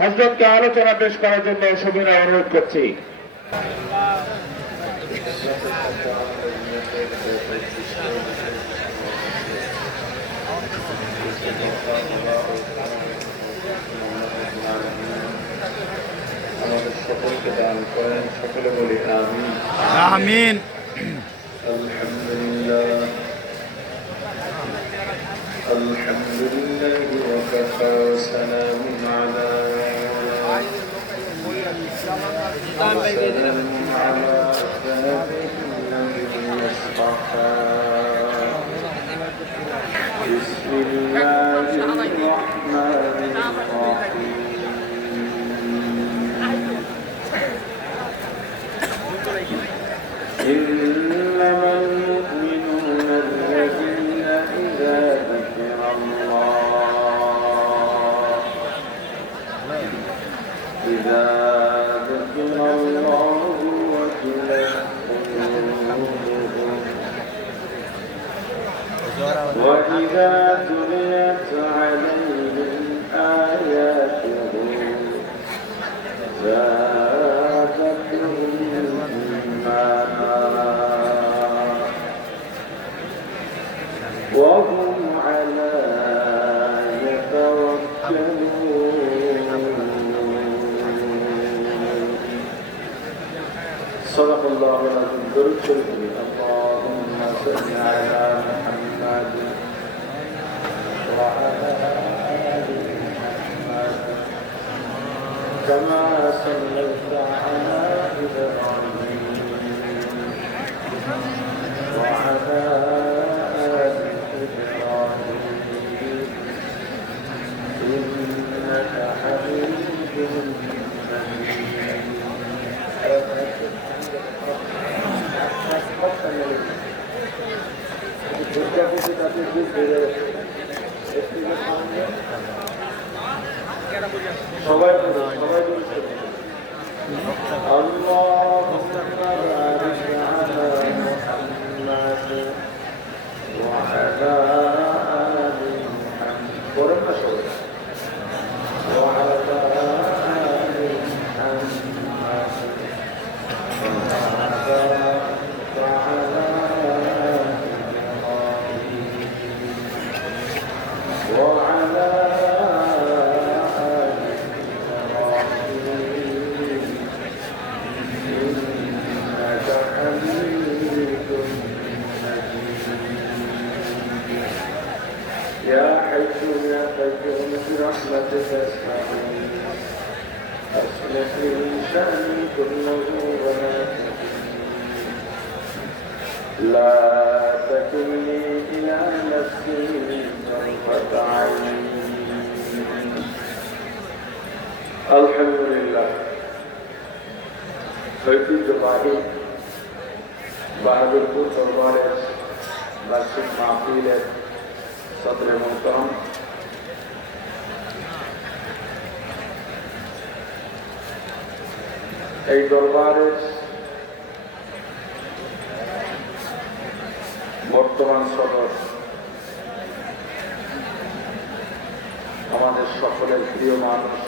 হযরতকে আলোচনা পেশ করার জন্য সবিনয় অনুরোধ করছি। আমাদের সকলকে দান করেন, সকলে বলি আমিন। আমিন। আলহামদুলিল্লাহ আলহামদুলিল্লাহি ওয়া কাফা ওয়া সালামুন আলা বিসমিল্লাহির রহমানির রহিম। إنما المؤمنون الذين إذا ذكر الله وجلت قلوبهم وإذا تليت عليهم آياته زادتهم إيمانا وهم على يتوكلون. صدق الله العظيم. درود شريف. اللهم صل على محمد وعلى آل محمد كما صليت على إبراهيم وعلى آل إبراهيم إنك حميد সবাই اللهم بارك على محمد وعلى آل محمد وعلى آل محمد وعلى وعلى يا حي يا قيوم برحمتك استعين أصلح لي شأني كله ولا لا تكلني إلى نفسي طرفة عين. الحمد لله. ঐতিহ্যবাহী বাহাদুরপুর দরবারের বার্ষিক মাহফিলের সদরে মোহতরম এই দরবারের বর্তমান সদর আমাদের সকলের প্রিয় মানুষ,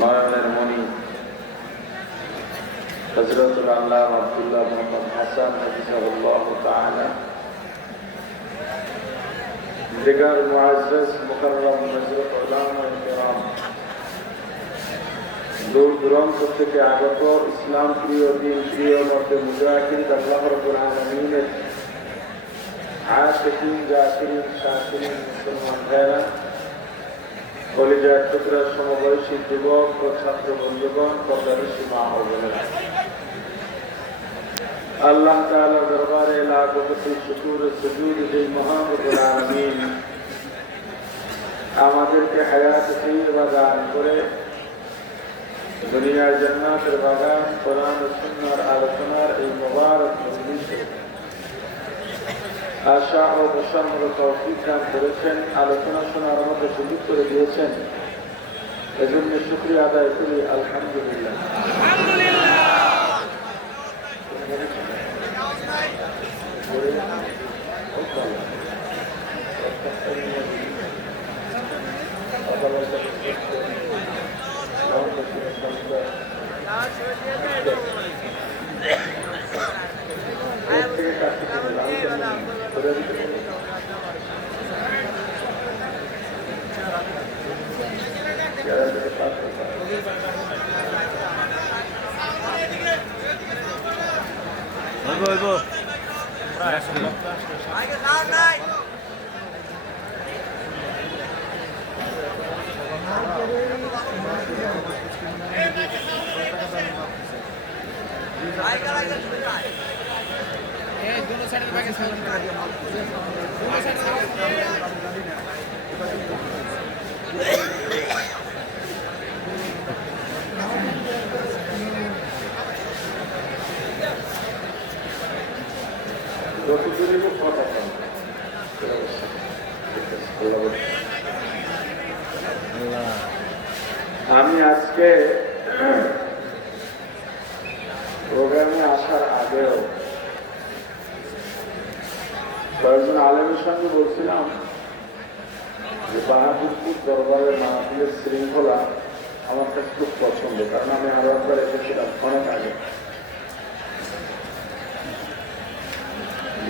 নয়নের মণি হযরতুল আল্লামা আব্দুল্লাহ মোহাম্মদ হাসান হাফিজাহুল্লাহ তাআলা, দিগার মুআজ্জাজ মুকাররম হযরত উলামা কিরাম, দূর দূরান্ত থেকে আগত ইসলাম প্রিয়, দিন প্রিয়, মধ্যে মুজাহিদ, আল্লাহ রাব্বুল আলামিনের আশিকিন, জাকিরিন, শাকিরিন মুসলমান ভাইরা, কলিজার টুকরা সমবয়সী যুবক ও ছাত্র বন্ধুগণ, পর্দানিশী মা ও বোনেরা, আল্লাহ তাআলার দরবারে লাখ কোটি শুকর ও সুজুদ যে মহান রব্বুল আলামিন আমাদেরকে হায়াত তাইয়্যিবা দান করে দুনিয়ার জান্নাতের বাগান কোরআন ও সুন্নাহর আলোচনার এই মুবারক মজলিসে আশা ও বসানোর তৌফিক দান করেছেন, আলোচনা শোনার মতো সুযোগ করে দিয়েছেন, এজন্য শুকরিয়া আদায় করি। আলহামদুলিল্লাহ। আলহামদুলিল্লাহ। আমি আজকে প্রোগ্রামে আসার আগেও কয়েকজন আলেমের সঙ্গে বলছিলাম যে বাহাদুরপুর দরবারের মাহফিলের শৃঙ্খলা আমার কাছে খুব পছন্দ, কারণ আমি আরো একবার এসেছিলাম অনেক আগে।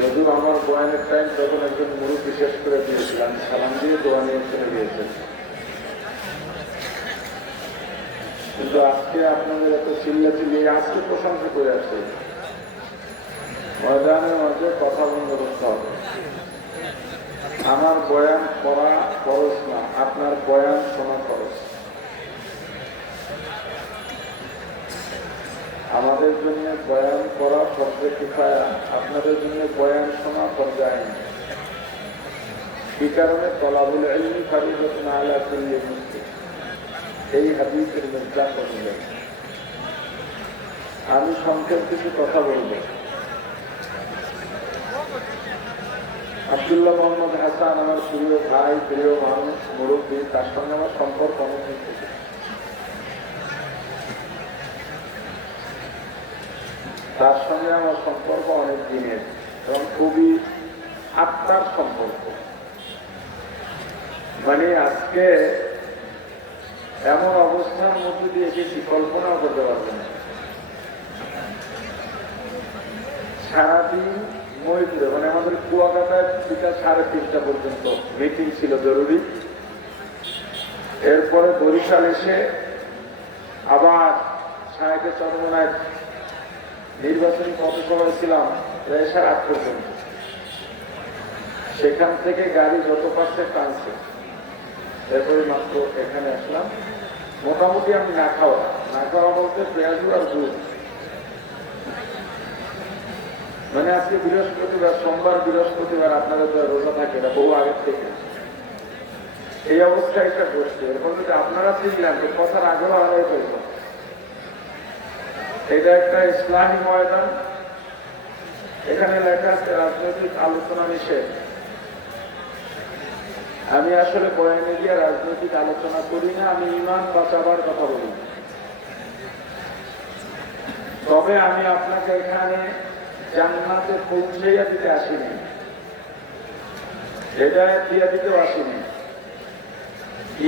যদিও আমার বয়ানের টাইম তখন একজন মুরব্বী শেষ করে দিয়েছিলাম, সালাম দিয়ে দোয়া নিয়ে চলে গিয়েছেন। কিন্তু আজকে আপনাদের এত চিল্লা চিল্লিয়ে আজকে প্রশংসা করে আসছে, ময়দানের মাঝে কথা বন্ধ করতে হবে। আমার বয়ান করা খরচ না, আপনার বয়ান শোনা খরচ। আমাদের জন্য বয়ান করা ফরজে কিফায়া, আপনাদের জন্য বয়ান শোনা ফরজে আইন। এই কারণে তলাবুল ইলমি ফারিদাতুন আলা কুল্লি মুসলিম, এই হাদিসের মির্জা করলেন। আমি সংক্ষেপ কিছু কথা বলবো। আব্দুল্লাহ মোহাম্মদ হাসান আমার প্রিয় ভাই, প্রিয় মানুষ, মুরব্বী, তার সঙ্গে আমার সম্পর্ক অনেক থেকে। তার সঙ্গে আমার সম্পর্ক অনেক দিনের এবং খুবই আত্মার সম্পর্ক। মানে আজকে এমন অবস্থার মধ্যে দিয়ে এসেছি কল্পনাও করতে পারবেন না। সারাদিন মহিপুরে, মানে আমাদের কুয়াকাটায় 3:30 পর্যন্ত মিটিং ছিল জরুরি। এরপরে বরিশাল এসে আবার সাহেবের চরমনায় নির্বাচনী পথসভায় ছিলাম 8:30 পর্যন্ত। সেখান থেকে গাড়ি যত পারছে টানছে, এরপরে মাত্র এখানে আসলাম। মোটামুটি আমি না খাওয়া বলতে পেঁয়াজু আর দুধ। মানে আজকে বৃহস্পতিবার, সোমবার বৃহস্পতিবার আপনাদের তো রোজা থাকে না বহু আগের থেকে। এই অবস্থা একটা করছে। এরকম যদি আপনারা চিনলেন তো কথার আগ্রহ আদায় করব। এটা একটা ইসলামী ময়দান, এখানে লেখা আছে রাজনৈতিক আলোচনা নিষেধ। আমি আসলে বয়ানে গিয়ে রাজনৈতিক আলোচনা করি না, আমি ঈমান বাঁচাবার কথা বলি। তবে আমি আপনাকে এখানে জান্নাতে পৌঁছাইয়া দিতে আসিনি, হেদায়েত দিয়া দিতেও আসিনি,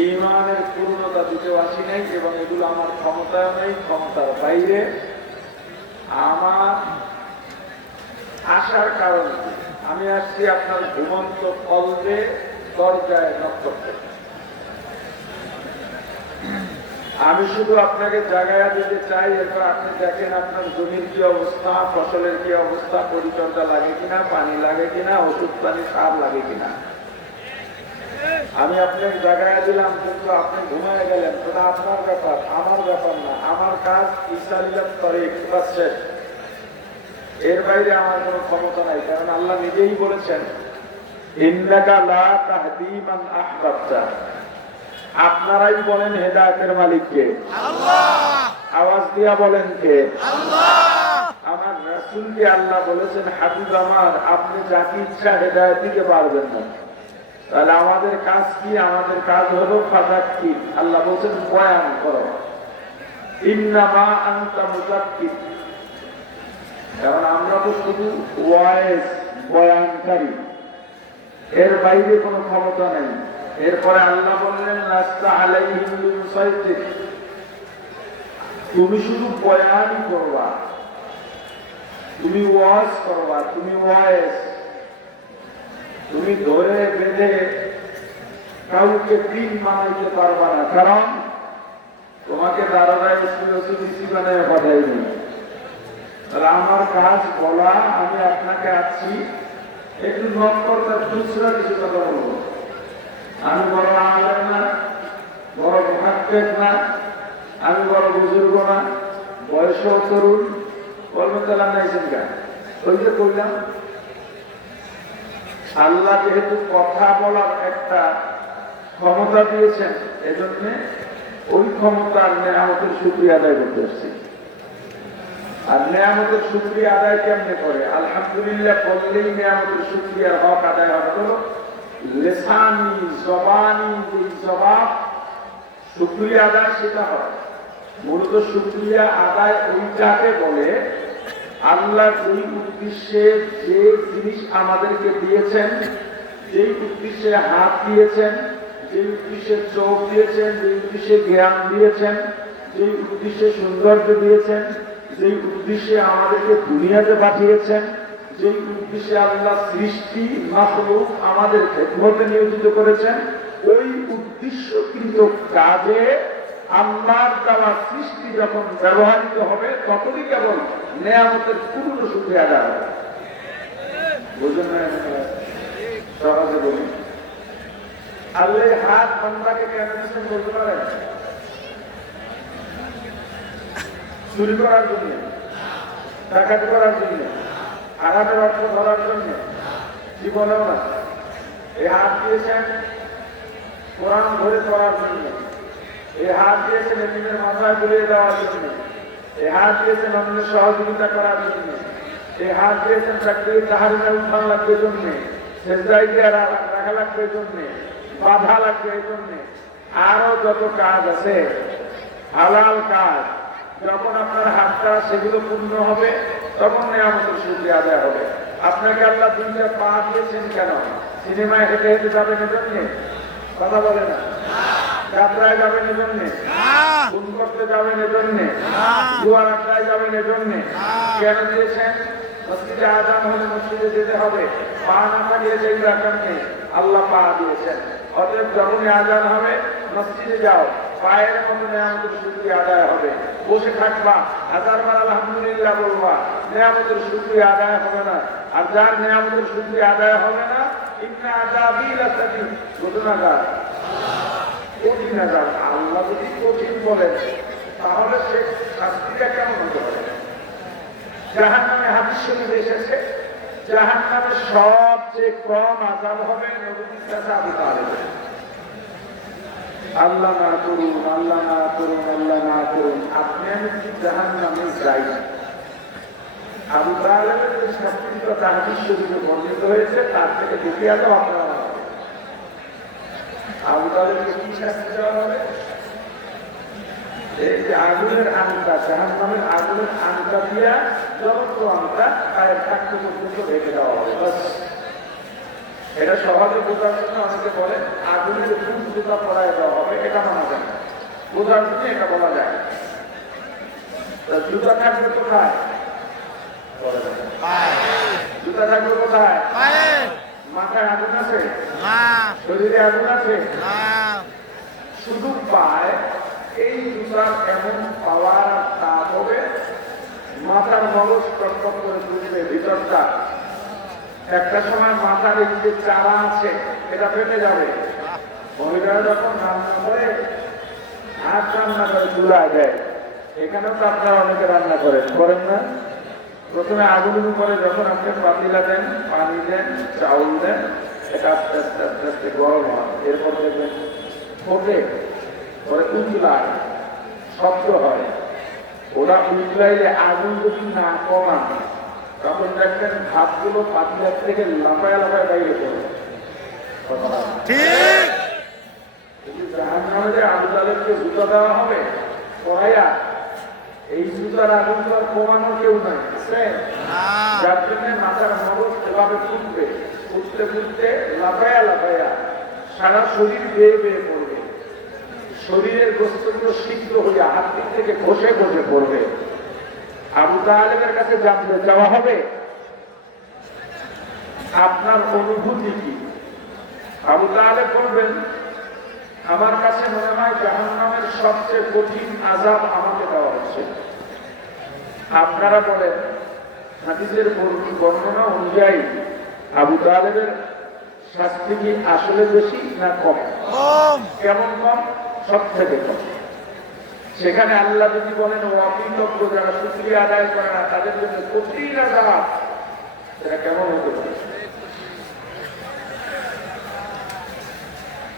ঈমানের পূর্ণতা দিতেও আসি নাই, এবং এগুলো আমার ক্ষমতায় নেই, ক্ষমতার বাইরে। আমার আসার কারণ আমি আসছি আপনার ঘুমন্ত কলবে দরজায় নক করতে। আমি শুধু আপনাকে জাগায়া দিতে চাই, এরপর আপনি দেখেন আপনার জমির কি অবস্থা, ফসলের কি অবস্থা, পরিচর্যা লাগে কিনা, পানি লাগে কিনা, ওষুধ পানি সার লাগে কিনা। আমি আপনাকে জাগায়া দিলাম, কিন্তু আপনি ঘুমায় গেলেন, সেটা আপনার ব্যাপার, আমার ব্যাপার না। আমার কাজ ইসালিয়াত তরিক শেষ, এর বাইরে আমার কোনো ক্ষমতা নাই। কারণ আল্লাহ নিজেই বলেছেন, ইন্নাকা লা তাহদি মান আহবাবতা। আপনারাই বলেন হেদায়েতের মালিক কে? আল্লাহ। আওয়াজ দিয়া বলেন কে? আল্লাহ। আমার রাসূলকে আল্লাহ বলেছেন, হাবিব আমার, আপনি যাকে ইচ্ছা হেদায়েত দিতে পারবেন না। তাহলে আমাদের কাজ কি? আমাদের কাজ হলো ফাযাক্কির। আল্লাহ বলেছেন বয়ান করো, ইন্নামা আনতা মুযাক্কির। কারণ আমরা তো শুধু ওয়াইজ, বয়ানকারী, এর বাইরে কোনো ক্ষমতা নেই। এরপরে আল্লাহ বললেন, লাস্তা আলাইহিম বিমুসাইতির, তুমি শুধু বয়ানই করবা, তুমি ওয়াজ করবা, তুমি ওয়াইজ, তুমি ধরে বেঁধে কাউকে দিন মানাইতে পারবা না। কারণ তোমাকে দাঁড়ায় ওসিবিসি বানায় পাঠাইনি, তাহলে আমার কাজ বলা, আমি আপনাকে আছি একটু নক করতে খুচরা কিছু কথা বলবো। আমি বড় আলেম না, বড় মুহাক্কিক না, আমি বড় বুজুর্গ না, বয়সও তরুণ, বলবেন তাহলে আমি আইসেন কেন? ওই যে কইলাম আল্লাহ যেহেতু কথা বলার একটা ক্ষমতা দিয়েছেন, এজন্য ওই ক্ষমতার নেয়ামতের শুকরিয়া আদায় করতে আসছি। আর নেয়ামতের শুকরিয়া আদায় কেমনে করে? আলহামদুলিল্লাহ বললেই নেয়ামতের শুকরিয়ার হক আদায় হবে। হলো লেসানি জবানি, যে জবাব শুকরিয়া আদায় সেটা হয়। মূলত শুকরিয়া আদায় ওইটাকে বলে আল্লাহ যেই উদ্দেশ্যে যে জিনিস আমাদেরকে দিয়েছেন, যেই উদ্দেশ্যে হাত দিয়েছেন, যেই উদ্দেশ্যে চোখ দিয়েছেন, যেই উদ্দেশ্যে জ্ঞান দিয়েছেন, যেই উদ্দেশ্যে সৌন্দর্য দিয়েছেন, যেই উদ্দেশ্যে আমাদেরকে দুনিয়াতে পাঠিয়েছেন, যেই উদ্দেশ্যে আল্লাহ সৃষ্টি মাখলুক আমাদের খেদমতে নিয়োজিত করেছেন, ওই উদ্দেশ্যকৃত কাজে আল্লাহর দেওয়া সৃষ্টি যখন ব্যবহৃত হবে তখনই কেবল নেয়ামতের পূর্ণ শুকরিয়া আদায় হবে। বুঝলেন না? সহজে বলি, আল্লাহ হাত বান্দাকে কেন দিচ্ছেন বলতে পারেন? চুরি করার জন্য, ডাকাতি করার জন্য, হারামের অর্থ ধরার জন্য? জীবনেও না। এই হাত দিয়েছেন কোরআন ধরে করার জন্য, এই হাত দিয়েছেন এমনিদের মাথায় ঘুরিয়ে দেওয়ার জন্য, এই হাত দিয়েছেন অন্যের সহযোগিতা করার জন্য, এই হাত দিয়েছেন চাকরি তাহারিনা উঠান লাগবে জন্য, সেজদায় দিয়ে রাখা লাগবে জন্য, বাধা লাগবে এই জন্য, আরো যত কাজ আছে হালাল কাজ, যখন আপনার হাতটা সেগুলো পূর্ণ হবে তখন নেয়ামতের শুকরিয়া আদায় হবে। আপনাকে আল্লাহ দুইটা পা দিয়েছেন কেন? সিনেমায় হেঁটে হেঁটে যাবেন এজন্য? কথা বলে না। যাত্রায় যাবেন এজন্যে? খুন করতে যাবেন এজন্যে? জুয়ার আড্ডায় যাবেন এজন্যে? কেন দিয়েছেন? মসজিদে আযান হলে মসজিদে যেতে হবে, পা না থাকলে সেই দরকার নেই, আল্লাহ পা দিয়েছেন। অতএব যখনই আযান হবে মসজিদে যাও, পায়ের মতো নেয়ামতের শুকরিয়া আদায় হবে। বসে থাকবা, হাজারবার আলহামদুলিল্লাহ বলবা, নেয়ামতের শুকরিয়া আদায় হবে না। আর যার নেয়ামতের শুকরিয়া আদায় হবে না, ইন্না আযাবী লাশাদীদ, ঘটনাকার কঠিন আযাব। আল্লাহ যদি কঠিন বলেন তাহলে সে শাস্তিটা কেমন হতে পারে? জাহান্নামে হাদিস শরীফে এসেছে, জাহান্নামে সবচেয়ে কম আযাব হবে নবীর কাছে আবু তালেব। আল্লাহ না করুন, আল্লাহ না করুন, আল্লাহ না করুন, আপনি আমি কি জাহান্নামে যাই? আবু তালেবের যে শাস্তির কথা হাদিস শরীফে বর্ণিত হয়েছে তার থেকে বেশি আযাব আপনারা। আবু তালেবকে কি শাস্তি দেওয়া হবে? এই যে আগুনের আংটা, জাহান্নামের আগুনের আংটা দিয়া জ্বলন্ত আংটা পায়ের কাছে পর্যন্ত রেখে দেওয়া হবে। এটা সহজে বোঝার জন্য অনেকে বলে আগুনের ফুল জুতা পরায় দেওয়া হবে, এটা মানা যায় না। বোঝার জন্য এটা বলা যায়। জুতা থাকবে কোথায়? জুতা থাকবে কোথায়? মাথায় আগুন আছে? শরীরে আগুন আছে? শুধু পায়। এই জুতার এমন পাওয়ার তাপ হবে, মাথার মগজ টকটক করে তুলবে ভিতরটা। একটা সময় মাথার এই যে চারা আছে এটা ফেটে যাবে। মহিলারা যখন রান্না করে, হাত রান্না করে চুলায় দেয়, এখানেও তো আপনারা অনেকে রান্না করেন না? প্রথমে আগুন করে যখন আপনি পাতিলা দেন, পানি দেন, চাউল দেন, এটা আস্তে আস্তে আস্তে আস্তে গরম হয়। এরপর দেখবেন ফোটে, পরে উতলায়, শব্দ হয়। ওরা উতলাইলে আগুন যদি না কমান তখন দেখবেন ভাতগুলো পাতিলার থেকে লাফায় লাফায় বাইরে পড়ে। জাহান্নামে যে আবু তালেবকে জুতা দেওয়া হবে পরাইয়া, এই জুতার আগুন তো আর কমানোর কেউ নাই, যার জন্য মাথার মগজ এভাবে ফুটবে, ফুটতে ফুটতে লাফাইয়া লাফাইয়া সারা শরীর বেয়ে বেয়ে পড়বে। শরীরের গোস্তগুলো সিদ্ধ হইয়া হাত দিক থেকে ঘষে ঘষে পড়বে। আবু তালেবের কাছে জানতে যাওয়া হবে আপনার অনুভূতি কি? আবু তালেব বলবেন, আমার কাছে মনে হয় জাহান্নামের সবচেয়ে কঠিন আযাব আমাকে দেওয়া হচ্ছে। আপনারা বলেন হাদিসের বর্ণনা অনুযায়ী আবু তালেবের শাস্তি কি আসলে বেশি না কম? কেমন কম? সব থেকে কম। সেখানে আল্লাহ যদি বলেন অকৃতজ্ঞ যারা শুকরিয়া আদায় করে না তাদের জন্য কঠিন আযাব, সেটা কেমন হতে পারে?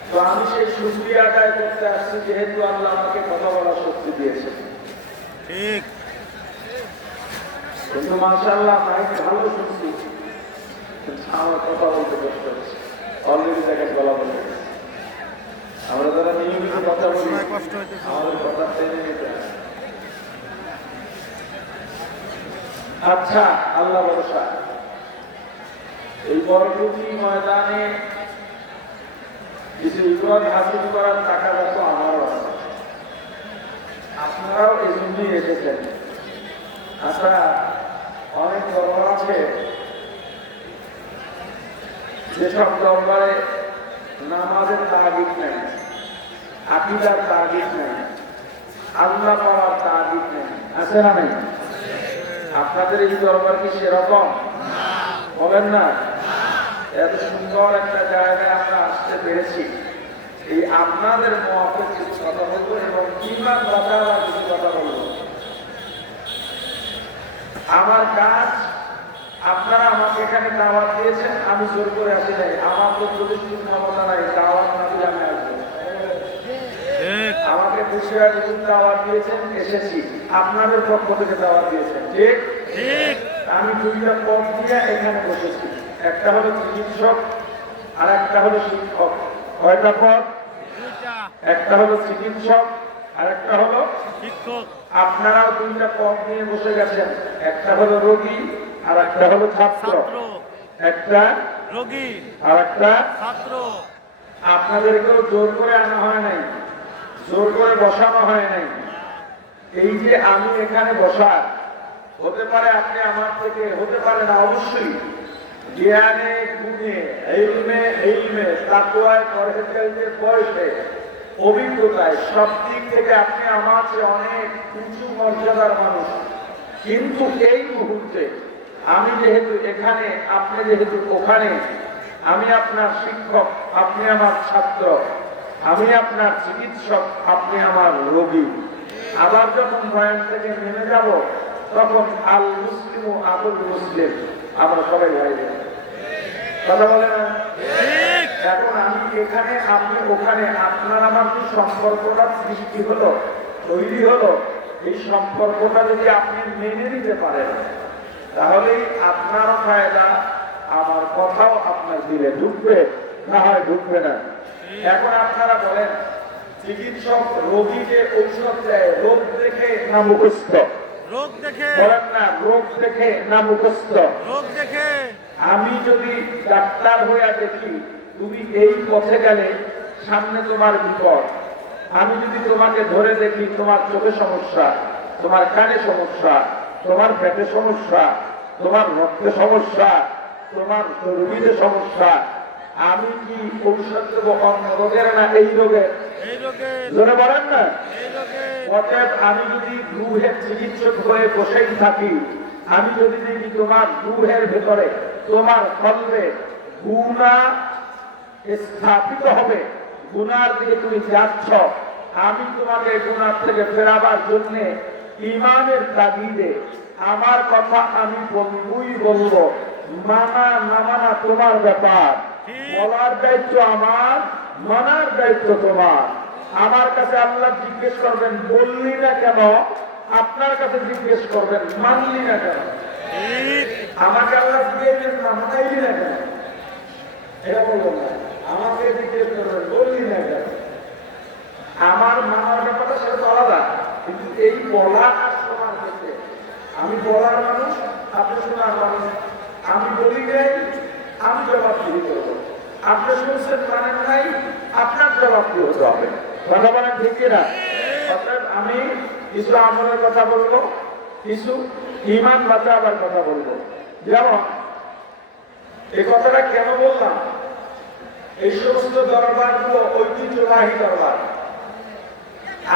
তো আমি সেই শুকরিয়া আদায় করতে আসছি যেহেতু আল্লাহ আমাকে কথা বলার শক্তি দিয়েছে। ঠিক। কিন্তু মাশাআল্লাহ মাইক ভালো শুনছি, আমার কথা বলতে কষ্ট হচ্ছে। অলরেডি দেখেন গলা বলে গেছে। আমরা যারা নিয়মিত কথা বলি আমাদের কথা টেনে নিতে হয়। আচ্ছা, আল্লাহ ভরসা। এই বরকতি ময়দানে কিছু ইবাদত হাসিল করার টাকা তো আমারও আছে, আপনারাও এই জন্যই এসেছেন। আচ্ছা, অনেক দরবার আছে যেসব দরবারে নামাজের তাগিদ নেই, আকীদার তাগিদ নেই, আল্লাহ পাওয়ার তাগিদ নেই, আছে না নেই? আপনাদের এই দরবার কি সেরকম? বলেন না। এত সুন্দর একটা জায়গায় আমরা আসতে পেরেছি, এই আপনাদের মহাপের কিছু কথা বলবো এবং ঈমান বাঁচাবার কিছু কথা বলবো। আমার কাজ, আপনারা আমাকে এখানে দাওয়াত দিয়েছেন, আমি জোর করে আসি নাই। আমার তো প্রতিষ্ঠিত ক্ষমতা নাই, দাওয়াত না দিলে আমি আসবো। আমাকে বিষয়ে দাওয়াত দিয়েছেন, এসেছি। আপনাদের পক্ষ থেকে দাওয়াত দিয়েছেন, ঠিক? আমি দুইটা পদ দিয়ে এখানে বসেছি, একটা হলো চিকিৎসক আর একটা হলো শিক্ষক। কয়টা পদ? একটা হলো চিকিৎসক আর একটা হলো শিক্ষক। আপনারাও দুইটা পদ নিয়ে বসে গেছেন, একটা হলো রোগী আর একটা হলো ছাত্র। একটা রোগী আর একটা ছাত্র। আপনাদেরকেও জোর করে আনা হয় নাই, জোর করে বসানো হয় নাই। এই যে আমি এখানে বসা, হতে পারে আপনি আমার থেকে, হতে পারে না, অবশ্যই জ্ঞানে গুণে ইলমে তাকওয়ায় পরহেজগারিতে বয়সে অভিজ্ঞতায় সব দিক থেকে আপনি আমার চেয়ে অনেক উঁচু মর্যাদার মানুষ। কিন্তু এই মুহূর্তে আমি যেহেতু এখানে, আপনি যেহেতু ওখানে, আমি আপনার শিক্ষক, আপনি আমার ছাত্র, আমি আপনার চিকিৎসক, আপনি আমার রোগী। আবার যখন বয়ান থেকে নেমে যাব তখন আল মুসলিম আবুল মুসলিম, আমরা সবাই ভাই। কথা বলে না? এখন আমি এখানে, আপনি ওখানে, আপনার আমার যে সম্পর্কটা সৃষ্টি হলো, তৈরি হলো, এই সম্পর্কটা যদি আপনি মেনে নিতে পারেন তাহলেই আপনারও ফায়দা, আমার কথাও আপনার দিলে ঢুকবে, না হয় ঢুকবে না। এখন আপনারা বলেন, চিকিৎসক রোগীকে ঔষধ দেয় রোগ দেখে না মুখস্থ? রোগ দেখে। বলেন না, রোগ দেখে না মুখস্থ? রোগ দেখে। আমি যদি ডাক্তার হইয়া দেখি তুমি এই পথে গেলে সামনে তোমার বিপদ, আমি যদি তোমাকে ধরে দেখি তোমার চোখে সমস্যা, তোমার কানে সমস্যা, তোমার পেটে সমস্যা, তোমার রক্তে সমস্যা, তোমার চর্বিতে সমস্যা, আমি কি ঔষধ দেবো অন্য রোগের না এই রোগের? জোরে বলেন না। অতএব আমি যদি রুহের চিকিৎসক হয়ে বসেই থাকি, আমি যদি দেখি তোমার রুহের ভেতরে, তোমার কলবে গুনাহ স্থাপিত হবে, গুনার দিকে তুমি যাচ্ছ, আমি তোমাকে গুনার থেকে ফেরাবার জন্য ইমানের তাগিদে আমার কথা আমি বলবই বলবো। মানা না মানা তোমার ব্যাপার, বলার দায়িত্ব আমার, মানার দায়িত্ব তোমার। আমার কাছে আল্লাহ জিজ্ঞেস করবেন বললি না কেন, আপনার কাছে জিজ্ঞেস করবেন মানলি না কেন। আমাকে আল্লাহ জিজ্ঞেস না মানাইলি না কেন, এটা বলবো না। আমাকে জিজ্ঞেস করবেন বললি না কেন। আমার মানার ব্যাপারটা সেটা তো আলাদা, কিন্তু এই বলা আর শোনার ক্ষেত্রে আমি বলার মানুষ, আপনি শোনার মানুষ। আমি বলি নাই, আমি জবাবদিহি করবো। আপনি শুনছেন মানেন নাই, আপনার জবাবদিহি হতে হবে। কথা বলেন ঠিক কিনা? অর্থাৎ আমি কিছু আমলের কথা বলবো, কিছু ঈমান বাঁচাবার কথা বলবো। যেমন এই কথাটা কেন বললাম, এই সমস্ত দরবারগুলো ঐতিহ্যবাহী দরবার।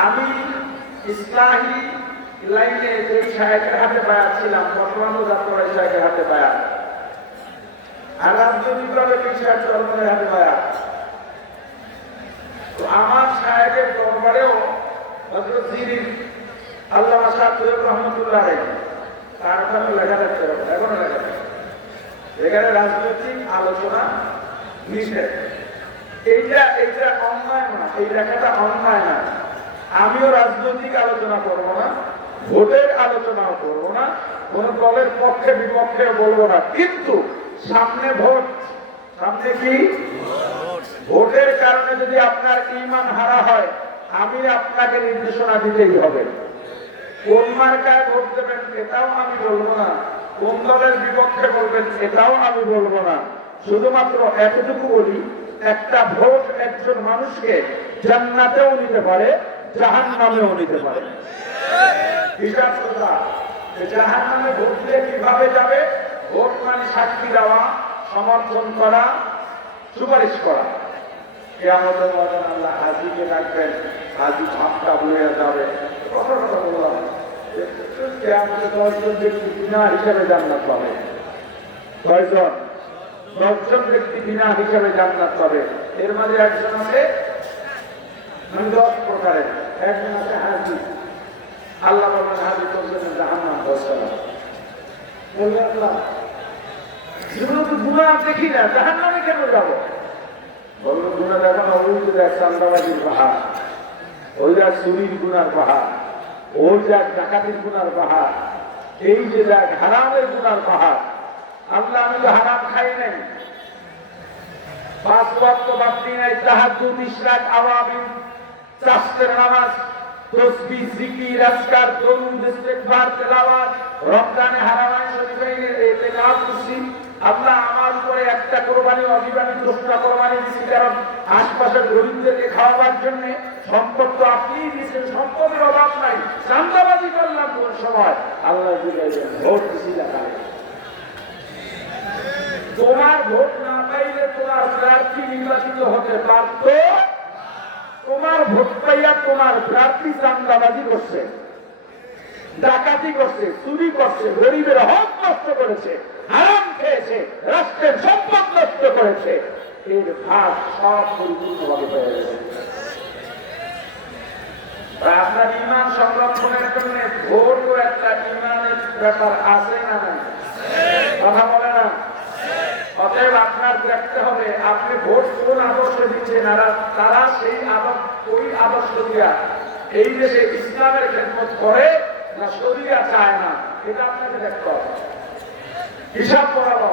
আমি ইসলাহী লাইনে যেই সাহেবের হাতে বায়াত ছিলাম, বর্তমানও যাত্রা সাহেবের হাতে বায়াত, আর রাজনৈতিকভাবে সাহেব চরমনের হাতে বায়াত। তো আমার সাহেবের দরবারেও হযরত জিরির আল্লামা শাহ তৈয়ব রহমতুল্লাহ তার ওখানে লেখা থাকতে হবে, এখনো লেখা থাকে, এখানে রাজনৈতিক আলোচনা নিষেধ। এইটা অন্যায় না, এই লেখাটা অন্যায় না। আমিও রাজনৈতিক আলোচনা করবো না, ভোটের আলোচনাও করবো না, কোন দলের পক্ষে বিপক্ষে বলবো না, কিন্তু সামনে ভোট, সামনে কি ভোটের কারণে যদি আপনার ঈমান হারা হয়, আমি আপনাকে নির্দেশনা দিতেই হবে। কোন মার্কায় ভোট দেবেন এটাও আমি বলবো না, কোন দলের বিপক্ষে বলবেন এটাও আমি বলবো না। শুধুমাত্র এতটুকু বলি, একটা ভোট একজন মানুষকে জান্নাতেও নিতে পারে, জাহান্নামেও নিতে পারে। হিসাব কথা, জাহান্নামে ভোট দিলে কিভাবে যাবে? ভোট মানে সাক্ষী দেওয়া, সমর্থন করা, সুপারিশ করা। কিয়ামতের ময়দানে আল্লাহ হাজীকে ডাকবেন, হাজী ভাবটা বলে যাবে। কথা বললাম, কিয়ামতে 10 জন ব্যক্তি বিনা হিসাবে জান্নাত পাবে। কয়জন? 10 জন ব্যক্তি বিনা হিসাবে জান্নাত পাবে। এর মাঝে একজন আছে 10 প্রকারের, একজন আছে হাজী। আল্লাহ বলেন হাজী করছেন জাহান্নাম বসানো। বলবেন আল্লাহ জীবনে তো গুনাহ দেখি না, জাহান্নামে কেন যাবো? বললো গুনাহ দেখো না, ওই যে দেখ চান্দাবাজির পাহাড়, ওই দেখ চুরির গুনার পাহাড়, ওই দেখ ডাকাতির গুনার পাহাড়, এই যে দেখ হারামের গুনার পাহাড়। আল্লাহ আমি তো হারাম খাই নাই, 5 ওয়াক্ত বাদ দিই নাই, তাহাজ্জুদ, ইশরাক, আওয়াবিন, চাষের নামাজ, তসবিহ, জিকির, আজকার, দরুদ, ইস্তিগফার, তেলাওয়াত, রমজানে হারামাইন শরীফের ইতিকাফ করছি। আল্লাহ আমার উপরে একটা কোরবানি অবিবাহিত 10টা কোরবানি দিয়েছি, কারণ আশপাশের গরিবদেরকে খাওয়াবার জন্য। সম্পদ তো আপনিই দিয়েছেন, সম্পদের অভাব নাই। চান্দাবাজি করলাম কোন সময়? আল্লাহ জিজ্ঞাসা ভোট দিছি দেখালে। তোমার ভোট না পাইলে তোমার প্রার্থী নির্বাচিত হতে পারত? তোমার ভোট পাইয়া তোমার প্রার্থী চান্দাবাজি করছে, ডাকাতি করছে, চুরি করছে, গরিবের হক নষ্ট করেছে, হারাম খেয়েছে, রাষ্ট্রের সম্পদ নষ্ট করেছে, এর ভাগ সব পরিপূর্ণভাবে পেয়ে গেছে। আপনার ঈমান সংরক্ষণের জন্য ভোটও একটা ঈমানের ব্যাপার আছে না নাই? কথা বলে না? অতএব আপনার দেখতে হবে আপনি ভোট কোন আদর্শ দিচ্ছেন, তারা সেই ওই আদর্শ দিয়া এই দেশে ইসলামের খেদমত করে না শরিয়া চায় না, এটা আপনাকে দেখতে হবে, হিসাব করাবো।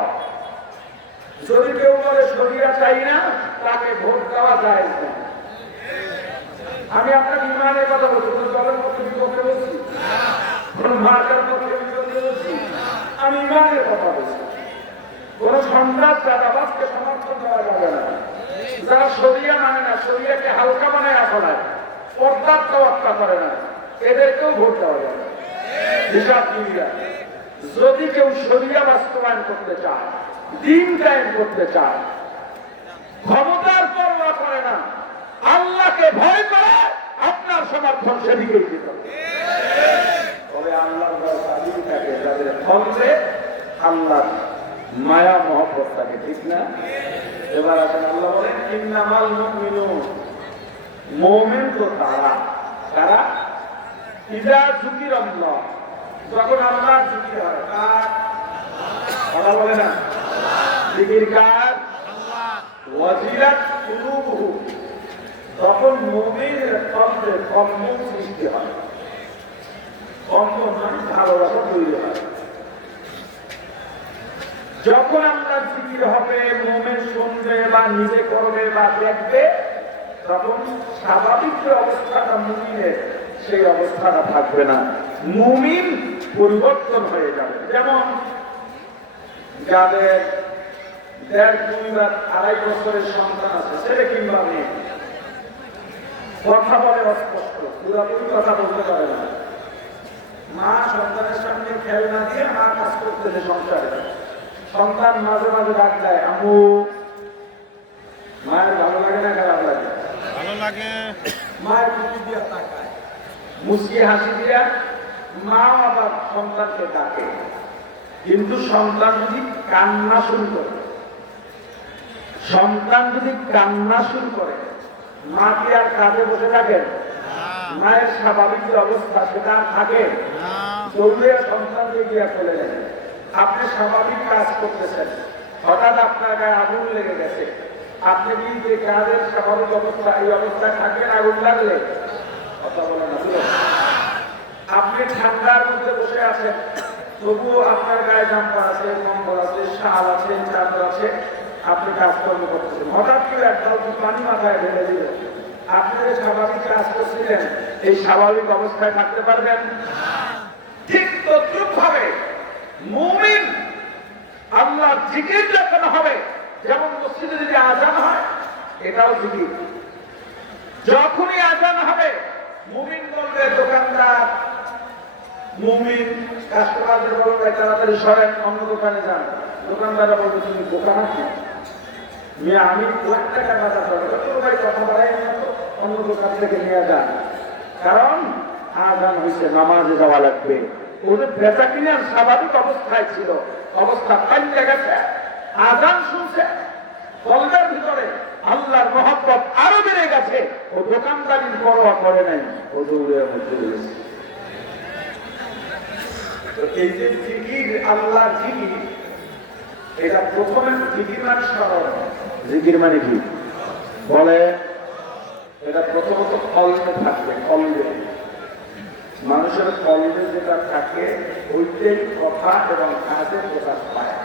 যদি কেউ বলে শরিয়া চাই না, তাকে ভোট দেওয়া যায় না। আমি আপনার ইমানের কথা বলছি, কোন দলের পক্ষে বিপক্ষে বলছি, কোন মার্কের পক্ষে বিপক্ষে বলছি, আমি ইমানের কথা বলছি। কোন সন্ত্রাস চাঁদাবাজকে সমর্থন করা যাবে না। যারা শরিয়া মানে না, শরিয়াকে হালকা বানায় ফেলায়, পর্দার তোয়াক্কা করে না, এদেরকেও ভোট দেওয়া যাবে। হিসাব দিবিরা, যদি কেউ শরিয়া বাস্তবায়ন করতে চায়, দিন কায়েম করতে চায়, ক্ষমতার পরোয়া করে না, আল্লাহকে ভয় করে, আপনার সমর্থন সেদিকেই দিতে হবে। তবে আল্লাহর ভয় তাদেরই থাকে যাদের অন্তরে আল্লাহর মায়া মহব্বত থাকে, ঠিক না? এবার আসেন, আল্লাহ বলেন ইন্নামাল মুমিনুন, মুমিন তো তারা যারা ইযা যুকিরাল্লাহ, যখন আল্লাহর জিকির হয়, কার কথা বলে না, জিকির কার? ওয়াজিলাত কুলুবুহুম, তখন মুমিনের অন্তরে কম্পন সৃষ্টি হয়। কম্পন মানে ভালোবাসা তৈরি হয়। যখন আমরা জিকির হবে, মুমিন শুনবে বা নিজে করবে বা দেখবে, তখন স্বাভাবিক যে অবস্থাটা মুমিনের, সেই অবস্থাটা থাকবে না, মুমিন পরিবর্তন হয়ে যাবে। যেমন যাদের 1.5, 2 বা 2.5 বছরের সন্তান আছে, ছেলে কিংবা মেয়ে, কথা বলে অস্পষ্ট, পুরোপুরি কথা বলতে পারে না, মা সন্তানের সামনে খেলনা দিয়ে মা কাজ করতেছে সংসারে, সন্তান মাঝে মাঝে ডাক দেয় আম্মু, মায়ের ভালো লাগে না খারাপ লাগে? ভালো লাগে। মায়ের মুখে দিয়া তাকায়, মুচকি হাসি দিয়া মা আবার সন্তানকে ডাকে, কিন্তু সন্তান যদি কান্না শুরু করে, মা কি আর কাজে বসে থাকেন? মায়ের স্বাভাবিক যে অবস্থা সেটা আর থাকে? দৌড়ে সন্তানকে গিয়া ফেলে দেন। আপনি স্বাভাবিক কাজ করতেছেন, হঠাৎ আপনার গায়ে আগুন লেগে গেছে, আপনি কি যে কাজের স্বাভাবিক অবস্থা এই অবস্থায় থাকেন? আগুন লাগলে কথা বলে না। আপনি ঠান্ডার মধ্যে বসে আছেন, তবুও আপনার গায়ে জাম্পার আছে, কম্বল আছে, শাল আছে, চাদর আছে, আপনি কাজকর্ম করতেছেন, হঠাৎ করে একটা পানি মাথায় ঢেলে দিল, আপনি যে স্বাভাবিক কাজ করছিলেন এই স্বাভাবিক অবস্থায় থাকতে পারবেন? ঠিক তদ্রুপ ভাবে মুমিন আল্লাহর জিকির যখন হবে, যেমন মসজিদে যদি আজান হয় এটাও জিকির, যখনই আজান হবে মুমিন বলবে দোকানদার, মুমিন কাস্টমারদের বলবে তাড়াতাড়ি সরেন, অন্য দোকানে যান। দোকানদাররা বলবে তুমি দোকান আছি, আমি লাখ টাকা বাজার করবো, ভাই কথা বাড়াই না তো, অন্য দোকান থেকে নিয়ে যান, কারণ আজান হয়েছে, নামাজে যাওয়া লাগবে। ওদের বেচা কিনার স্বাভাবিক অবস্থায় ছিল, অবস্থা পাল্টে গেছে, আজান শুনছে, কলবের ভিতরে আল্লাহর মহব্বত আরো বেড়ে গেছে, ও দোকানদারির পরোয়া করে নাই, ও দৌড়ে মধ্যে গেছে। এই যে জিকির, আল্লাহর জিকির, এটা প্রথমে জিকির মানে স্মরণ। জিকির মানে কি বলে? এটা প্রথমত কলবে থাকবে, কলবে, মানুষের কলবে যেটা থাকে ওইটাই কথা এবং কাজে প্রকাশ পায়।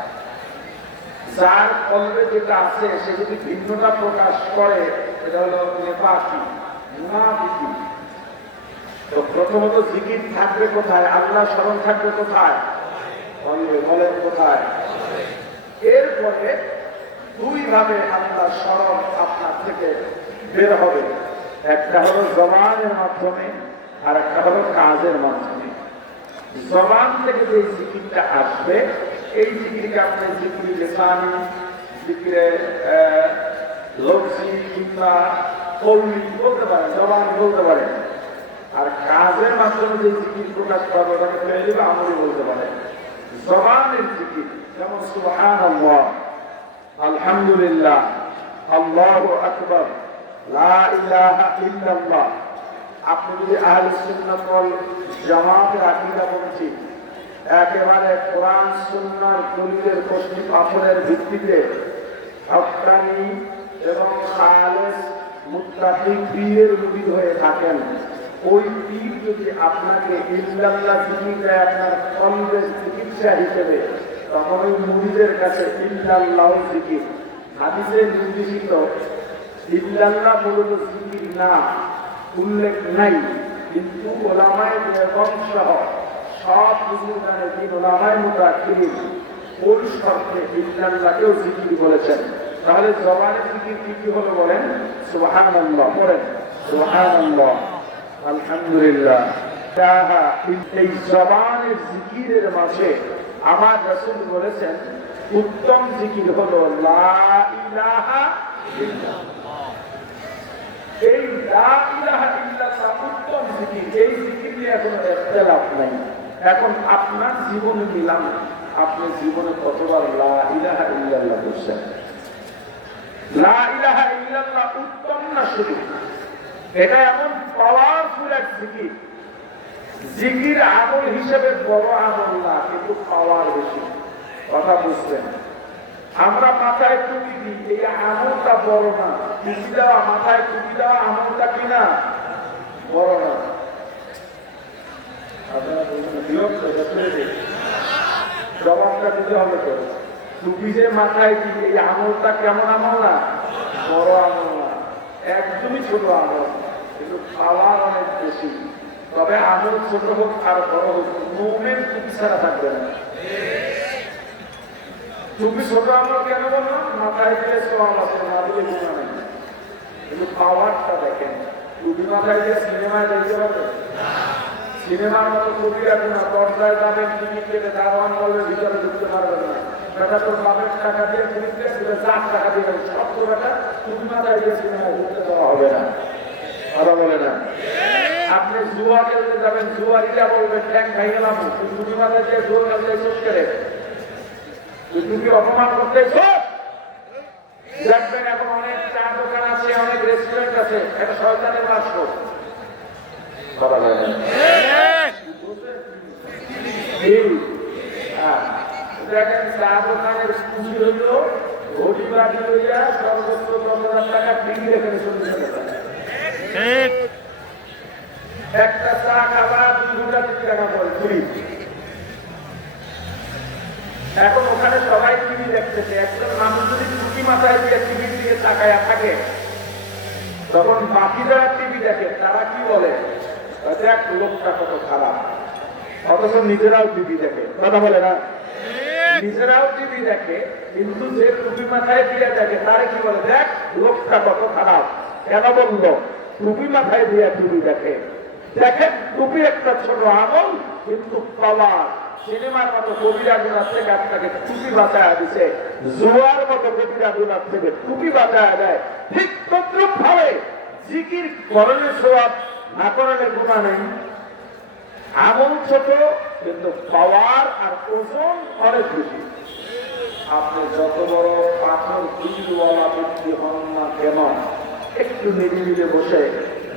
যার কলবে যেটা আছে সে যদি ভিন্নতা প্রকাশ করে এটা হলো নেফাকি, মুনাফিকি। তো প্রথমত জিকির থাকবে কোথায়? আল্লাহ স্মরণ থাকবে কোথায়? কলবে। বলেন কোথায়? এরপরে দুই ভাবে আল্লাহ স্মরণ আপনার থেকে বের হবে, একটা হলো জবানের মাধ্যমে আর একটা হলো কাজের মাধ্যমে। জবান থেকে যে জিকিরটা আসবে এই জিকিরকে আপনি জিকির লিসানি, জিকিরে লফজি কিংবা কওলি বলতে পারেন, জবান বলতে পারেন। আর কাজের মাধ্যমে যে জিকির প্রকাশ পাবে ওটাকে ফেলি বা আমলি বলতে পারেন। জবানের জিকির যেমন সুবহানাল্লাহ, আলহামদুলিল্লাহ, আল্লাহু আকবার, লা ইলাহা ইল্লাল্লাহ। আপনি যদি আহলে সুন্নাত ওয়াল জামাতের আকীদা বলছি, একেবারে কোরআন সুন্নাহর দলিলের কষ্টি পাথরের ভিত্তিতে হক্কানি এবং খালেস মুত্তাকি পীরের মুরিদ হয়ে থাকেন, ওই পীর যদি আপনাকে ইল্লাল্লাহ জিকির দেয় আপনার কলবের চিকিৎসা হিসেবে, তখন ওই মুরিদের কাছে ইল্লাল্লাহ জিকির। হাদিসে নির্দেশিত ইল্লাল্লাহ মূলত জিকির না, উল্লেখ নাই, কিন্তু ওলামায়ে দেওবন্দ সহ সব বুজুর্গানে দিন, ওলামায়ে মুতাআক্কিরিন ওই শর্তে ইল্লাল্লাহকেও জিকির বলেছেন। তাহলে জবানের জিকির কি কি হলো বলেন? সুবহানাল্লাহ বলেন, সুবহানাল্লাহ, আলহামদুলিল্লাহ। এই জবানের জিকিরের মাঝে আমার রাসূল বলেছেন উত্তম জিকির হলো লা ইলাহা ইল্লাল্লাহ। এই লা ইলাহা ইল্লাল্লাহ উত্তম জিকির, এই জিকির নিয়ে কোনো ইখতিলাফ নাই। এখন আপনার জীবনে নিলাম, আপনি জীবনে কতবার লা ইলাহা ইল্লাল্লাহ বলছেন? লা ইলাহা ইল্লাল্লাহ উত্তম না শুধু, এটা এমন পাওয়ারফুল এক জিকির, জিকির আমল হিসেবে বড় আমল না, কিন্তু পাওয়ার বেশি। কথা বুঝছেন? আমরা মাথায় টুপি দিই, এই আমলটা বড় না, টুপি দেওয়া, মাথায় টুপি দেওয়া আমলটা কিনা বড় না। আপনারা জবাবটা দিতে হবে তো, টুপি যে মাথায় দিই এই আমলটা কেমন আমল না? বড় আমল না, একদমই ছোট আমল, কিন্তু পাওয়ার অনেক বেশি। তবে আমল ছোট হোক আর বড় হোক, মুমিন টুপি ছাড়া থাকবে না। টুপি ছোট আমল কেন বলো? মাথায় দিলে সওয়াব আছে, না দিলে গুনাহ নেই। কিন্তু পাওয়ারটা দেখেন, টুপি মাথায় দিয়ে সিনেমায় দেখতে পাবে? সিনেমার মতো টুপি আছে না, পর্দায় যাবেন, টিকিট কেটে দারোয়ান বলবে ভিতরে ঢুকতে পারবেন না। বেটা তোর বাপের টাকা দিয়ে কিনতে, 4 টাকা দিয়ে সব তো বেটা টুপি মাথায় দিয়ে সিনেমায় ঢুকতে দেওয়া হবে না। কথা বলে না? আপনি জুয়া খেলতে যাবেন, জুয়ারিরা বলবে ট্যাং খাই গেলাম, টুপি মাথায় দিয়ে জুয়া খেলতে শেষ করে টুপি অপমান করতেছ। দেখবেন এখন অনেক চা দোকান আছে, অনেক রেস্টুরেন্ট আছে, এটা শয়তানের রাষ্ট্র করা যায় না। দেখেন চা দোকানের পুঁজি হইল ঘড়ি বাড়ি লইয়া সর্বোচ্চ 10,000 টাকা টিভি এখানে চলে যাবে। ঠিক। একটা চা খাবার 2 টাকা করে ফ্রি। এখন ওখানে সবাই টিভি দেখতেছে, একজন মানুষ যদি টুপি মাথায় দিয়ে টিভির দিকে তাকায়া থাকে, তখন বাকি যারা টিভি দেখে তারা কি বলে, দেখ লোকটা কত খারাপ। অথচ নিজেরাও টিভি দেখে, কথা বলে না, নিজেরাও টিভি দেখে, কিন্তু যে টুপি মাথায় দিয়ে দেখে তারা কি বলে, দেখ লোকটা কত খারাপ। কেন বললো? টুপি মাথায় দিয়ে টিভি দেখে। দেখেন টুপি একটা ছোট আমল, কিন্তু পাওয়ার সিনেমার মতো কবিরা গুণার থেকে আপনাকে টুপি বাঁচায় দিছে, জুয়ার মতো কবিরা গুণার থেকে টুপি বাঁচায় দেয়। ঠিক তদ্রুপ ভাবে জিকির করলে সওয়াব, না করলে গুনাহ নেই। আমল ছোট, কিন্তু পাওয়ার আর ওজন অনেক বেশি। আপনি যত বড় পাথর দিলওয়ালা ব্যক্তি হন না কেন, একটু নিরিবিলে বসে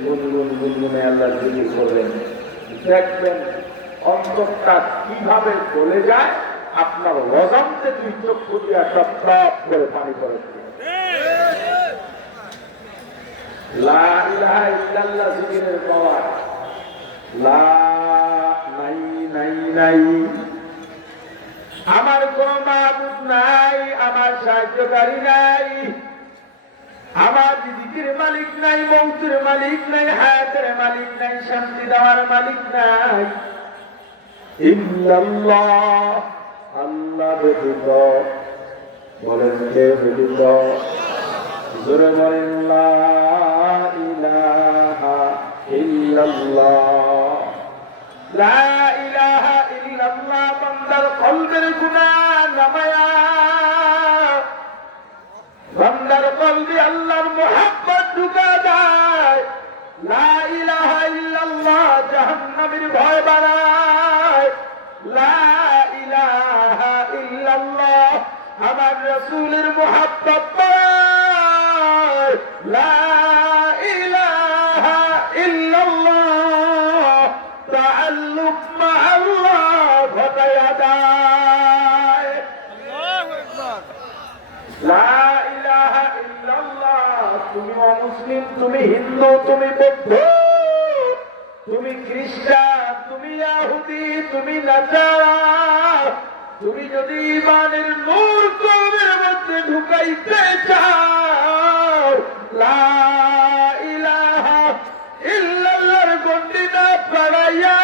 গুনগুন গুনগুনে আল্লাহর জিকির করবেন, দেখবেন অন্তরটা কিভাবে চলে যায়। আপনার অজান্তে 2 চক্ষু দিয়া টপ টপ করে পানি পড়ে। লা ইলাহা ইল্লাল্লাহ জিকিরের পাওয়ার। লা নাই নাই নাই, আমার কোন মাবুদ নাই, আমার সাহায্যকারী নাই, আমার রিজিকের মালিক নাই, মৌতের মালিক নাই, হায়াতের মালিক নাই, শান্তি দেওয়ার মালিক নাই, ইল্লাল্লাহ, আল্লাহ ব্যতীত। বলেন কে ব্যতীত? জোরে বলেন লা ইলাহা ইল্লাল্লাহ। লা ইলাহা ইল্লাল্লাহ বান্দার কলবের গুনাহ নামায়া, বান্দার কলবে আল্লাহর মুহাব্বত ঢুকা দেয়। লা ইলাহা ইল্লাল্লাহ জাহান্নামের ভয় বাড়ায়। লা ইলাহা ইল্লাল্লাহ আমার রাসূলের মুহাব্বত বাড়ায়। লা ইলাহা ইল্লাল্লাহ তাআল্লুক মা আল্লাহ ঘটায়া দেয়। আল্লাহু আকবার। লা ইলাহা ইল্লাল্লাহ, তুমি অমুসলিম, তুমি হিন্দু, তুমি বৌদ্ধ, তুমি খ্রিস্টান, তুমি ইহুদি, তুমি নাসারা, তুমি যদি ঈমানের নূর কলবের মধ্যে ঢুকাইতে চাও, লা ইলাহা ইল্লাল্লাহর গণ্ডি না পাড়াইয়া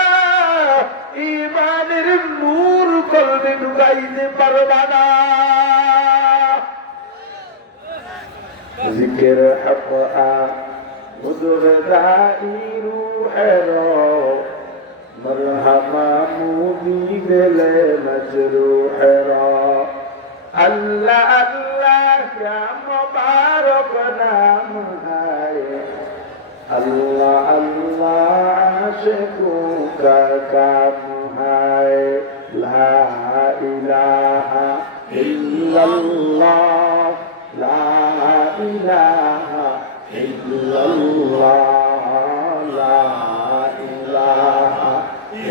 ঈমানের নূর কলবে ঢুকাইতে পারবা না। জিকির হক মুদুর দাই রুহেরো, মরহমা মুদি দিলে মজরুহেরো। আল্লাহ আল্লাহ ক্যা মুবারক নাম হায়, আল্লাহ আল্লাহ আশিকোं का काम है। লা ইলাহা ইল্লাল্লাহ, লা ইলাহা ইল্লাল্লাহ, লা ইলাহা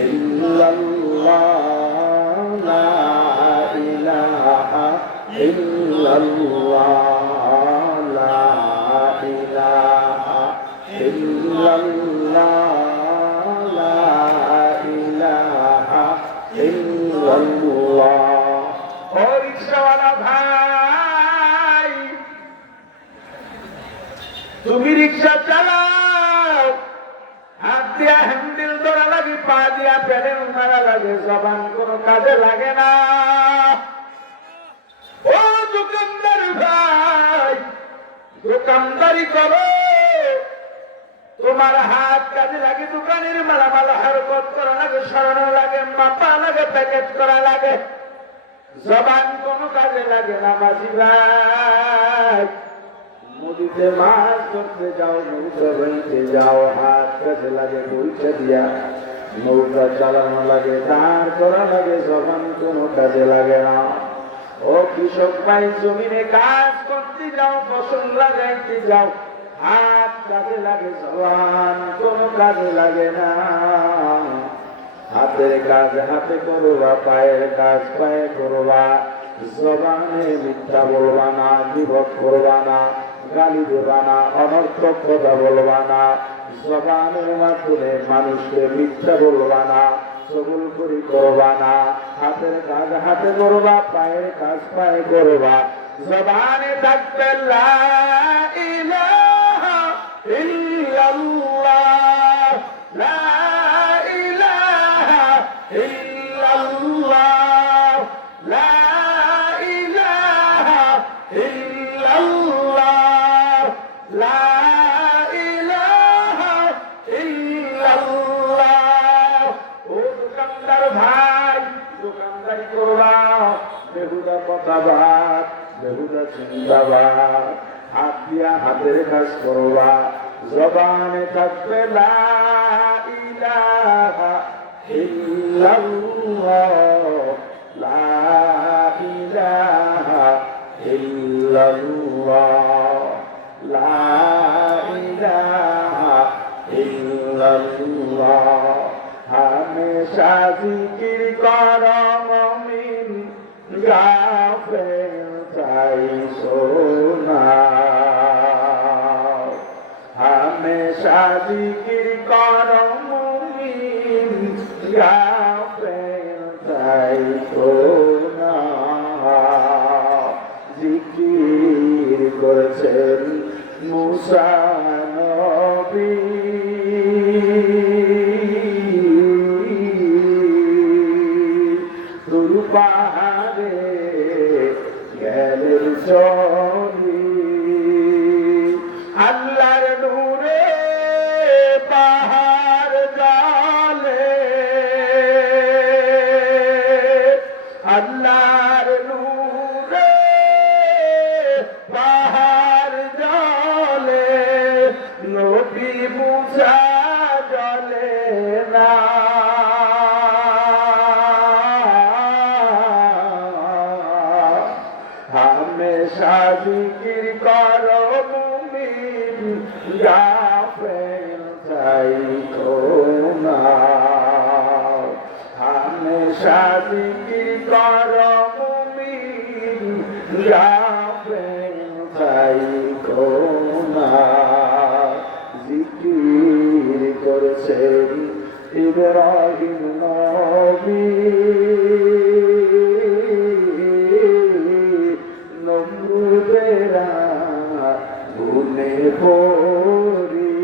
ইল্লাল্লাহ, লা ইলাহা ইল্লাল্লাহ, লা ইলাহা ইল্লাল্লাহ, লা ইলাহা ইল্লাল্লাহ। ও রিকশাওয়ালা ভাই, তুমি রিকশা চালাও, হাত দিয়া হ্যান্ডেল ধরা লাগে, পা দিয়া প্যাডেল মারা লাগে, জবান কোনো কাজে লাগে না। ও দোকানদার ভাই, দোকানদারি করো, তোমার হাত কাজে লাগে, দোকানের মালামাল হারকত করা লাগে, সরানো লাগে, মাপা লাগে, প্যাকেট করা লাগে, জবান কোনো কাজে লাগে না। মাঝি ভাই, নদীতে মাছ ধরতে যাও, নৌকা বাইতে যাও, হাত কাছে লাগে পরীক্ষা দিয়া, নৌকা চালানো লাগে, দাঁড় করা লাগে, জবান কোনো কাজে লাগে না। ও কৃষক ভাই, জমিনে কাজ করতে যাও, ফসল লাগাইতে যাও, হাত কাজে লাগে, জবান কোনো কাজে লাগে না। হাতের কাজ হাতে করবা, পায়ের কাজ পায়ে করবা, জবানে মিথ্যা বলবা না, বিভদ করবা না, গালি দেবা না, অনর্থক কথা বলবা না, জবানের মাধ্যমে মানুষকে মিথ্যা বলবা না, চগুল করি করবা না। হাতের কাজ হাতে করবা, পায়ের কাজ পায়ে করবা, জবানে থাকবে লা ইলাহা ইল্লাল্লাহ, লা ইলাহা ইল্লাল্লাহ, লা ইলাহা ইল্লাল্লাহ, লা ইলাহা ইল্লাল্লাহ। ও দোকানদার ভাই, দোকানদারি করবা, বেহুদা কথাবাদ, বেহুদা চিন্তাবাদ, হাত দিয়া হাতের কাজ করবা, জবানে থাকবে লা ইলাহা ইল্লাল্লাহ, লা ইলাহা ইল্লাল্লাহ, লা ইলাহা ইল্লাল্লাহ। হামেশা জিকির কর মুমিন, গাফেল চাইছো না। হামেশা জিকির কর মুমিন, গাফেল চাইছো না। জিকির করেছেন মুসা নবী, তুর পাহাড়ে গেলেন চলি, আল্লাহর নূরে পাহাড় জালে, আল্লাহর নূরে পাহাড় জালে, নবী মুসা জলে না। হামেশা জিকির করো মুমিন, গাফেল চাইছো না। হামেশা জিকির করো মুমিন, গাফেল চাইছো না। জিকির করেছেন ইব্রাহিম নবী, নমরুদেরা গুনে পড়ি,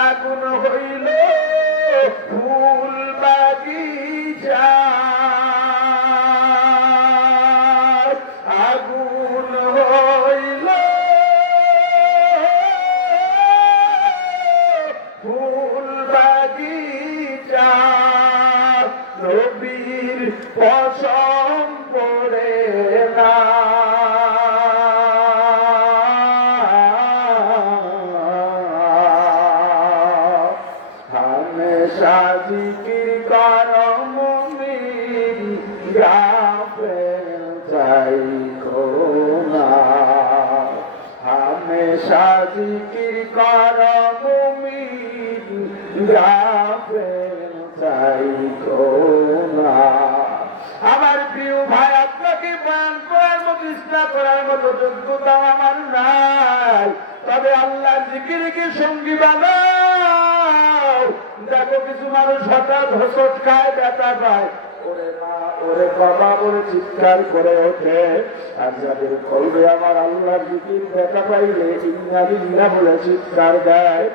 আগুন হইল ফুল বাগিচা, আগুন হইল ফুল বাগিচা, নবীর পশম পড়ে না। হামেশা জিকির করো মুমিন, গাফেল চাইছো না। হামেশা জিকির করো মুমিন, গাফেল চাইছো না। আমার প্রিয় ভাই, আপনাকে বয়ান করার মতো, ইসলাম করার মতো যোগ্যতা আমার নাই, তবে আল্লাহ জিকিরকে সঙ্গী বানাও। দেখো কিছু মানুষ হঠাৎ হোঁচট খায়, ব্যথা পায়, ওরে মা ওরে বাবা বলে চিৎকার করে ওঠে, আর যাদের কলবে আমার আল্লাহর জিকির ব্যথা পাইলে ইন্না লিল্লাহ বলে চিৎকার দেয়,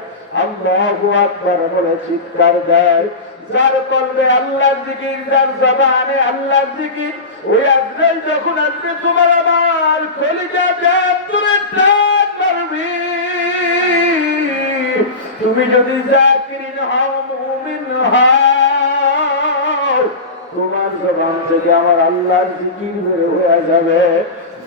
আল্লাহু আকবার বলে চিৎকার দেয়। যার কলবে আল্লাহর জিকির, যার জবানে আল্লাহর জিকির, ওই আজরাইল যখন আসবে তোমার আমার কলিজা জান তুলে টান মারবি। তুমি যদি জাকিরিন হও, মুমিন হও, তোমার জবান থেকে আমার আল্লাহর জিকির বের হয়ে যাবে।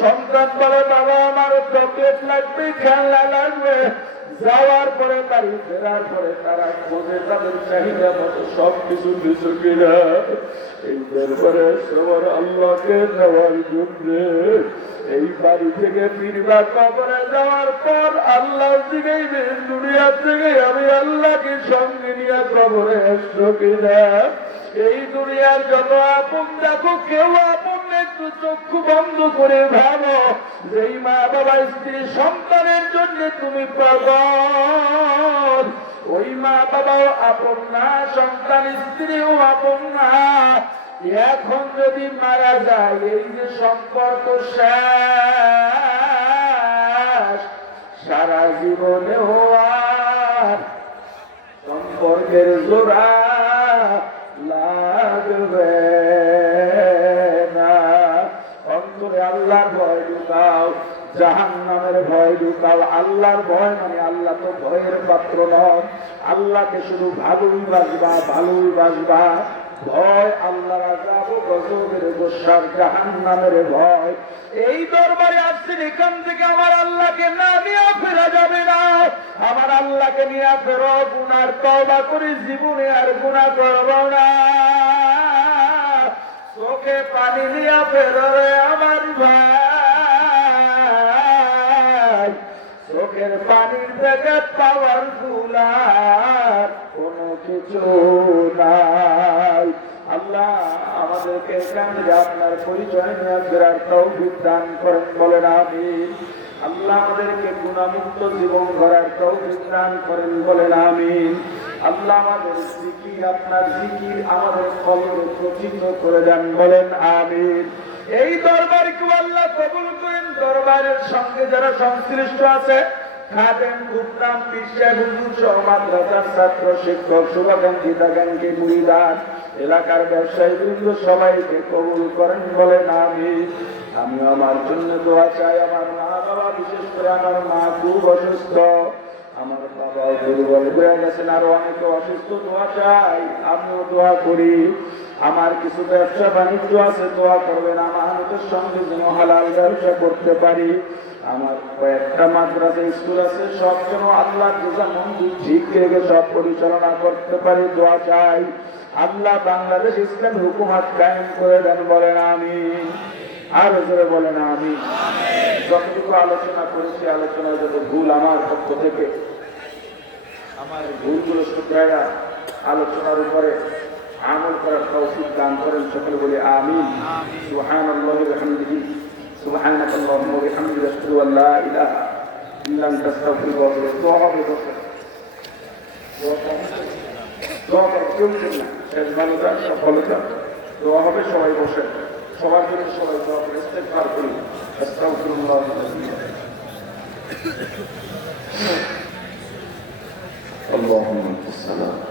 সন্তান বলে বাবা আমার চকলেট লাগবে, খেলনা লাগবে। যাওয়ার পরে বাড়ি ফেরার পরে তারা খোঁজে তাদের চাহিদা মতো সবকিছু কিছু কিনা এই দরবারে সবার আল্লাহকে দেওয়ার জন্য এই বাড়ি থেকে ফিরবা কবরে যাওয়ার পর আল্লাহ জিগাইবেন দুনিয়া থেকে আমি আল্লাহকে সঙ্গে নিয়ে কবরে আসছো কিনা। এই দুনিয়ার যত আপন দেখো কেউ আপন একটু চক্ষু বন্ধ করে ভাবো, যেই মা বাবা স্ত্রী সন্তানের জন্য তুমি পাগল, ওই মা বাবাও আপন না, সন্তান স্ত্রীও আপন না। এখন যদি মারা যায় এই যে সম্পর্ক শেষ, সারা জীবনে আর সম্পর্কের জোড়া লাগবে না। অন্তরে আল্লাহর ভয় ঢুকাও, জাহান্নামের ভয় ঢুকাও। আল্লাহর ভয় মানে আল্লাহ তো ভয়ের পাত্র নয়, আল্লাহকে শুধু ভালোই বাসবা, ভালোই বাসবা। ভয় আল্লাহর আযাব, গজবের গোসার, জাহান্নামের ভয়। এই দরবারে আসছেন, এখান থেকে আমার আল্লাহকে না নিয়ে ফেরা যাবে না। আমার আল্লাহকে নিয়ে ফেরো, গুনার তওবা করে জীবনে আর গুনাহ করব না। চোখে পানি নিয়ে ফেরো রে আমার ভাই, চোখের পানির থেকে পাওয়ার গুলার কোনো কিছু নাই। আল্লাহ আমাদেরকে এখান থেকে আপনার পরিচয় নিয়ে ফেরার তৌফিক দান করেন, বলেন আমিন। আল্লাহ আমাদেরকে গুনাহমুক্ত জীবন গড়ার তৌফিক দান করেন, বলেন আমিন। আল্লাহ আমাদের জিকির, আপনার জিকির আমাদের কবরে প্রচিত করে দেন, বলেন আমিন। এই দরবারকে আল্লাহ কবুল করেন। দরবারের সঙ্গে যারা সংশ্লিষ্ট আছে, খাদেম, গুপ্তাম, পীর সাহেব, হুজুর সহ মাদ্রাসার ছাত্র, শিক্ষক, শুভাকাঙ্ক্ষী, হিতাকাঙ্ক্ষী, মুরিদান, এলাকার ব্যবসায়ী বৃন্দ সবাইকে কবুল করেন, বলেন আমিন। আমি আমার জন্য দোয়া চাই। আমার মা বাবা, বিশেষ করে আমার মা খুব অসুস্থ, আমার বাবা দুর্বল হয়ে গেছেন, আরো অনেকে অসুস্থ, দোয়া চাই। আমিও দোয়া করি। আমার কিছু ব্যবসা বাণিজ্য আছে, দোয়া করবেন আমাদের সঙ্গে যেন হালাল ব্যবসা করতে পারি। আমার কয়েকটা মাদ্রাসা, স্কুল আছে, সব যেন আল্লাহ মন্দির ঠিক রেখে সব পরিচালনা করতে পারি, দোয়া চাই। আল্লাহ বাংলাদেশ ইসলাম হুকুমত কায়েম করে দেন, বলেন আমিন। আরো জোরে বলেন আমিন। যতটুকু আলোচনা করেছি, আলোচনায় যত ভুল আমার পক্ষ থেকে, আমার ভুলগুলো শুধরাইয়া আলোচনার উপরে আমল করার তৌফিক দান করেন, সকলে বলে আমিন। সুবহানাল্লাহি ওয়া বিহামদিহি, সুবহানাকাল্লাহুম্মা ওয়া বিহামদিকা, আশহাদু আল লা ইলাহা ইল্লা আনতা, আস্তাগফিরুকা ওয়া আতুবু ইলাইক। দোয়া হবে, দোয়া করে কেউ না, শেষ ভালোটা সফলতা দোয়া হবে। সবাই বসে, সবার জন্য সবাই দোয়া করে ইস্তেগফার করি। আস্তাগফিরুল্লাহ। আল্লাহুম্মা সাল্লি